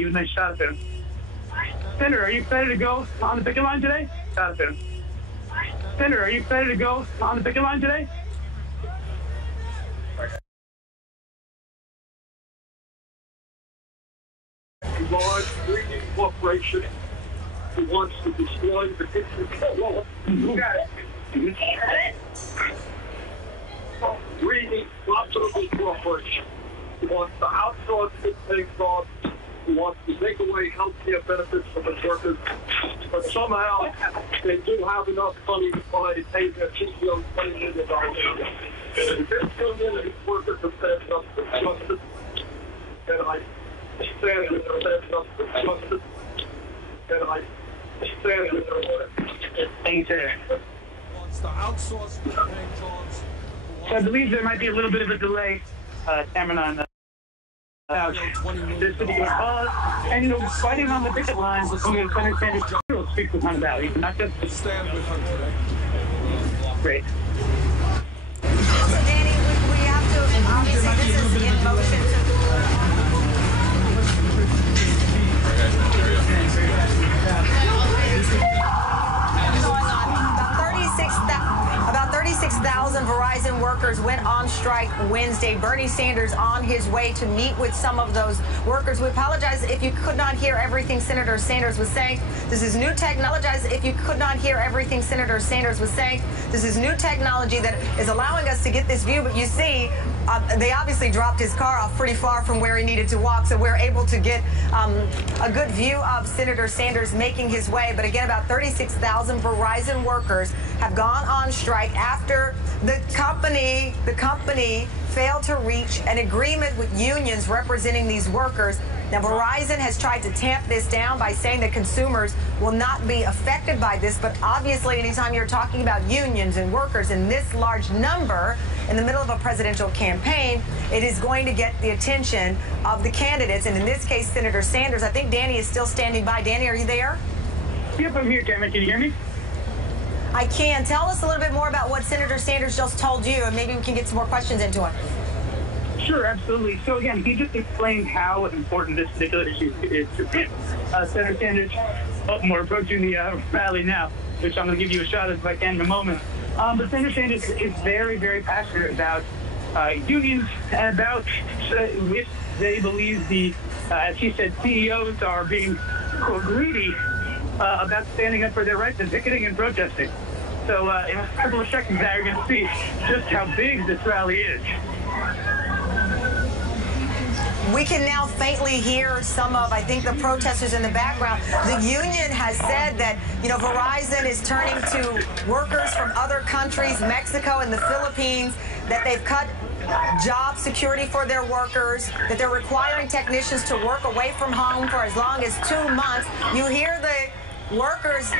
He was a nice shot at him. Senator, are you excited to go on the picket line today? Shot at him. Senator, are you excited to go on the picket line today? Large greedy corporation who wants to destroy the picture. You got it. Greedy, profitable corporation who wants to outsource this thing jobs, who wants to take away health care benefits from its workers, but somehow they do have enough money to pay their CEO $20 million. If this million of these workers have standing up for justice, then I stand with their hands up for justice, then I stand with their work. Thank you, Senator. Wants to outsource paying jobs. So I believe there might be a little bit of a delay, Cameron, on this particular cause. And, fighting on the picket line, Senator Sanders will speak with Hunter Valley, not just to stand with her today. Great. So, Danny, we have to, obviously, this is in motion to... About 36,000 Verizon workers went on strike Wednesday. Bernie Sanders on his way to meet with some of those workers. We apologize if you could not hear everything Senator Sanders was saying. This is new technology. If you could not hear everything Senator Sanders was saying, this is new technology that is allowing us to get this view. But you see, they obviously dropped his car off pretty far from where he needed to walk, so we're able to get a good view of Senator Sanders making his way. But again, about 36,000 Verizon workers have gone on strike after the company failed to reach an agreement with unions representing these workers. Now, Verizon has tried to tamp this down by saying that consumers will not be affected by this, but obviously anytime you're talking about unions and workers in this large number in the middle of a presidential campaign, it is going to get the attention of the candidates, and in this case, Senator Sanders. I think Danny is still standing by. Danny, are you there? Yep, I'm here, Cameron. Can you hear me? I can. Tell us a little bit more about what Senator Sanders just told you, and maybe we can get some more questions into him. Sure, absolutely. So again, he just explained how important this particular issue is to him. Senator Sanders, we're approaching the rally now, which I'm going to give you a shot at if I can in a moment. But Senator Sanders is very, very passionate about unions and about if they believe the, as he said, CEOs are being greedy about standing up for their rights and picketing and protesting. So in a couple of seconds now, you're going to see just how big this rally is. We can now faintly hear some of, I think, the protesters in the background. The union has said that, Verizon is turning to workers from other countries, Mexico and the Philippines, that they've cut job security for their workers, that they're requiring technicians to work away from home for as long as 2 months. You hear the workers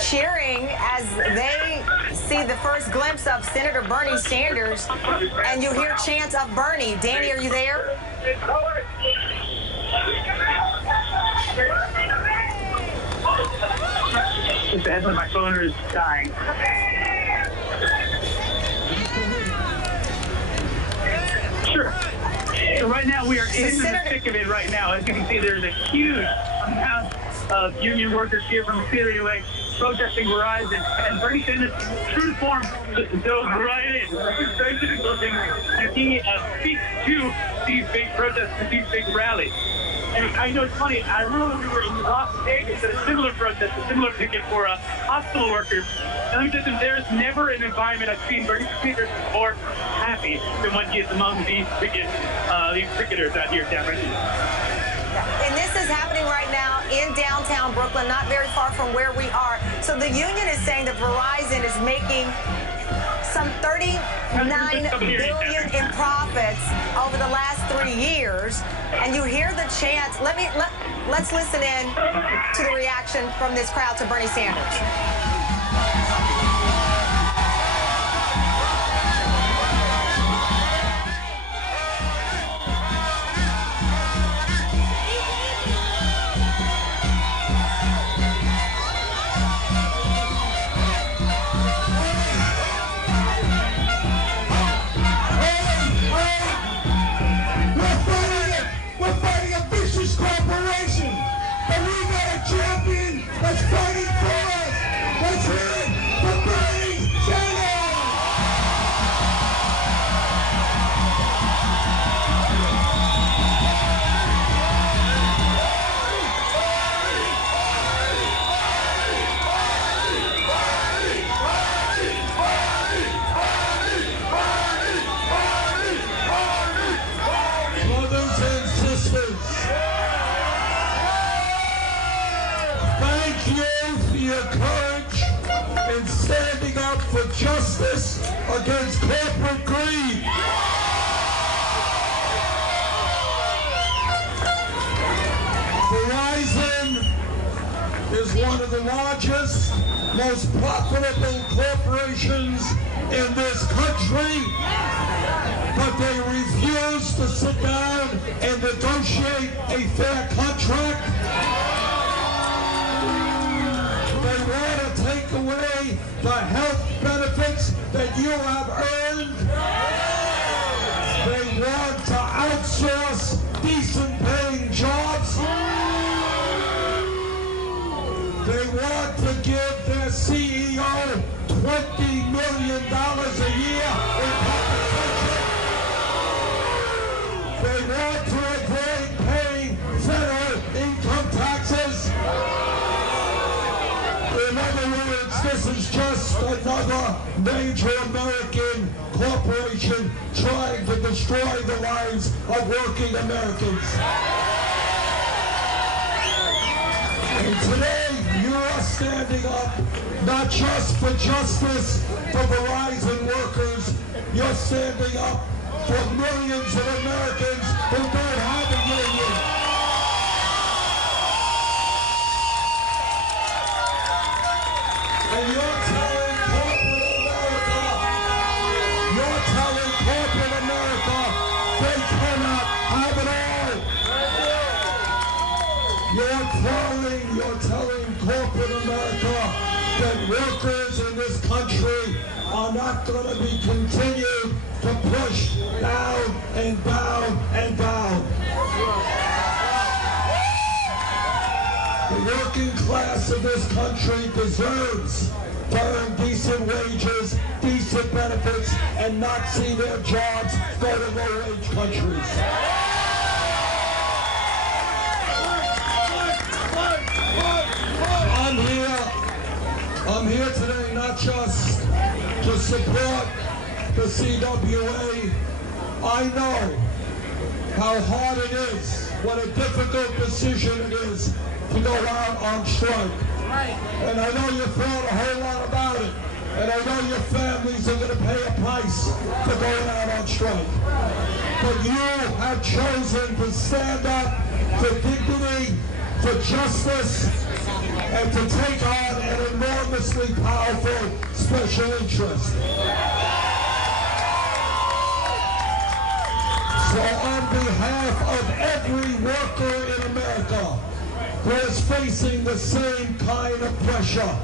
cheering as they see the first glimpse of Senator Bernie Sanders, and you hear chants of Bernie. Danny, are you there? Just as my phone is dying. Sure. So right now we are in the thick of it right now. As you can see, there's a huge amount of union workers here from the city away protesting Verizon, and Bernie Sanders, true to form, dove right in. Very difficult thing, and he speaks to these big protests and these big rallies. And I know it's funny, I remember we were in Las Vegas at a similar protest, a similar picket for hospital workers, and let me tell you, there's never an environment I've seen Bernie Sanders more happy than when he is among these picketers out here down right now. And this is happening right now in downtown Brooklyn, not very far from where we are. So the union is saying that Verizon is making some $39 billion in profits over the last 3 years. And you hear the chants. Let's listen in to the reaction from this crowd to Bernie Sanders. We're fighting a vicious corporation. your courage in standing up for justice against corporate greed. Verizon is one of the largest, most profitable corporations in this country, but they refuse to sit down and negotiate a fair contract. They want to take away the health benefits that you have earned. They want to outsource decent paying jobs. They want to give their CEO $20 million a year in compensation. They want to avoid paying federal income taxes. In other words, this is just another major American corporation trying to destroy the lives of working Americans. And today, you are standing up not just for justice for Verizon workers, you're standing up for millions of Americans who don't have a union. And you're telling corporate America, they cannot have it all. You're telling corporate America that workers in this country are not going to be continued to push down and down and down. The working class of this country deserves to earn decent wages, decent benefits, and not see their jobs go to low-wage countries. I'm here today not just to support the CWA. I know how hard it is, what a difficult decision it is to go out on strike. And I know you've thought a whole lot about it. And I know your families are going to pay a price for going out on strike. But you have chosen to stand up for dignity, for justice, and to take on an enormously powerful special interest. So on behalf of every worker in America who is facing the same kind of pressure,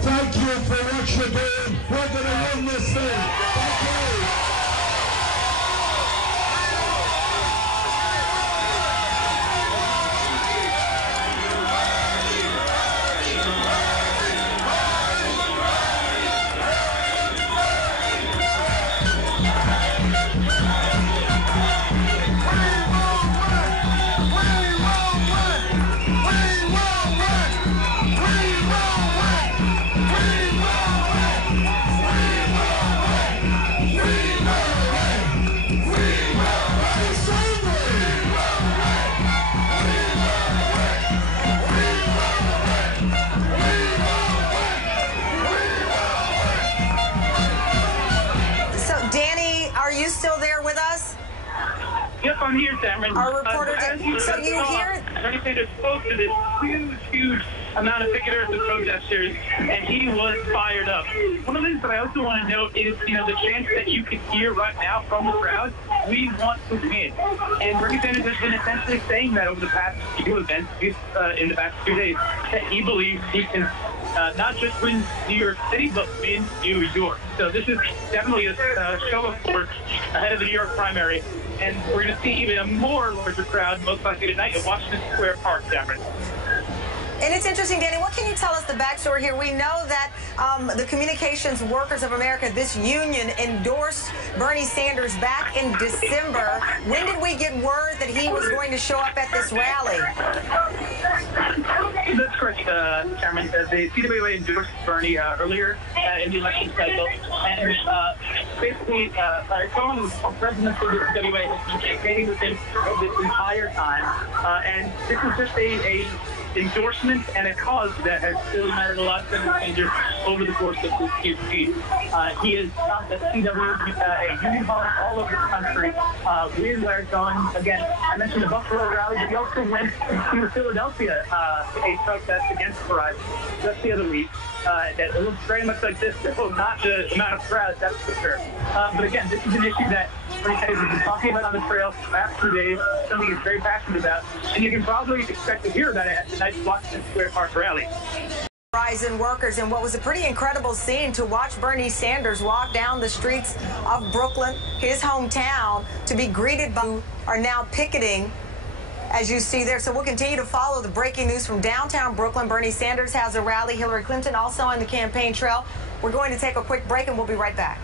thank you for what you're doing. We're going to win this thing. Thank you. Yep, I'm here, Cameron. Our reporter, so you hear? Bernie Sanders spoke to this huge amount of picketers and protesters, and he was fired up. One of the things that I also want to note is, the chants that you can hear right now from the crowd, we want to win. And Bernie Sanders has been essentially saying that over the past few events, in the past 2 days, that he believes he can not just win New York City, but win New York. So this is definitely a show of force ahead of the New York primary. And we're going to see even a more larger crowd, most likely tonight, at Washington Square Park, Cameron. And it's interesting, Danny, what can you tell us the backstory here? We know that the Communications Workers of America, this union, endorsed Bernie Sanders back in December. When did we get word that he was going to show up at this rally? That's correct, Chairman. The CWA endorsed Bernie earlier in the election cycle. And basically, someone who's president of the CWA has been campaigning with him this entire time. And this is just a endorsement and a cause that has really mattered a lot to Senator Sanders over the course of this huge speech. He has stopped at CW, union halls all over the country. We in Verizon, again, I mentioned the Buffalo rally, but he also went to Philadelphia, a protest against Verizon just the other week. That looks very much like this, though not the amount of crowds, that's for sure. But again, this is an issue that Bernie Sanders has been talking about on the trail for the past 2 days, something he's very passionate about, and you can probably expect to hear about it at tonight's Washington Square Park rally. Verizon workers, and what was a pretty incredible scene to watch Bernie Sanders walk down the streets of Brooklyn, his hometown, to be greeted by who are now picketing, as you see there. So we'll continue to follow the breaking news from downtown Brooklyn. Bernie Sanders has a rally. Hillary Clinton also on the campaign trail. We're going to take a quick break, and we'll be right back.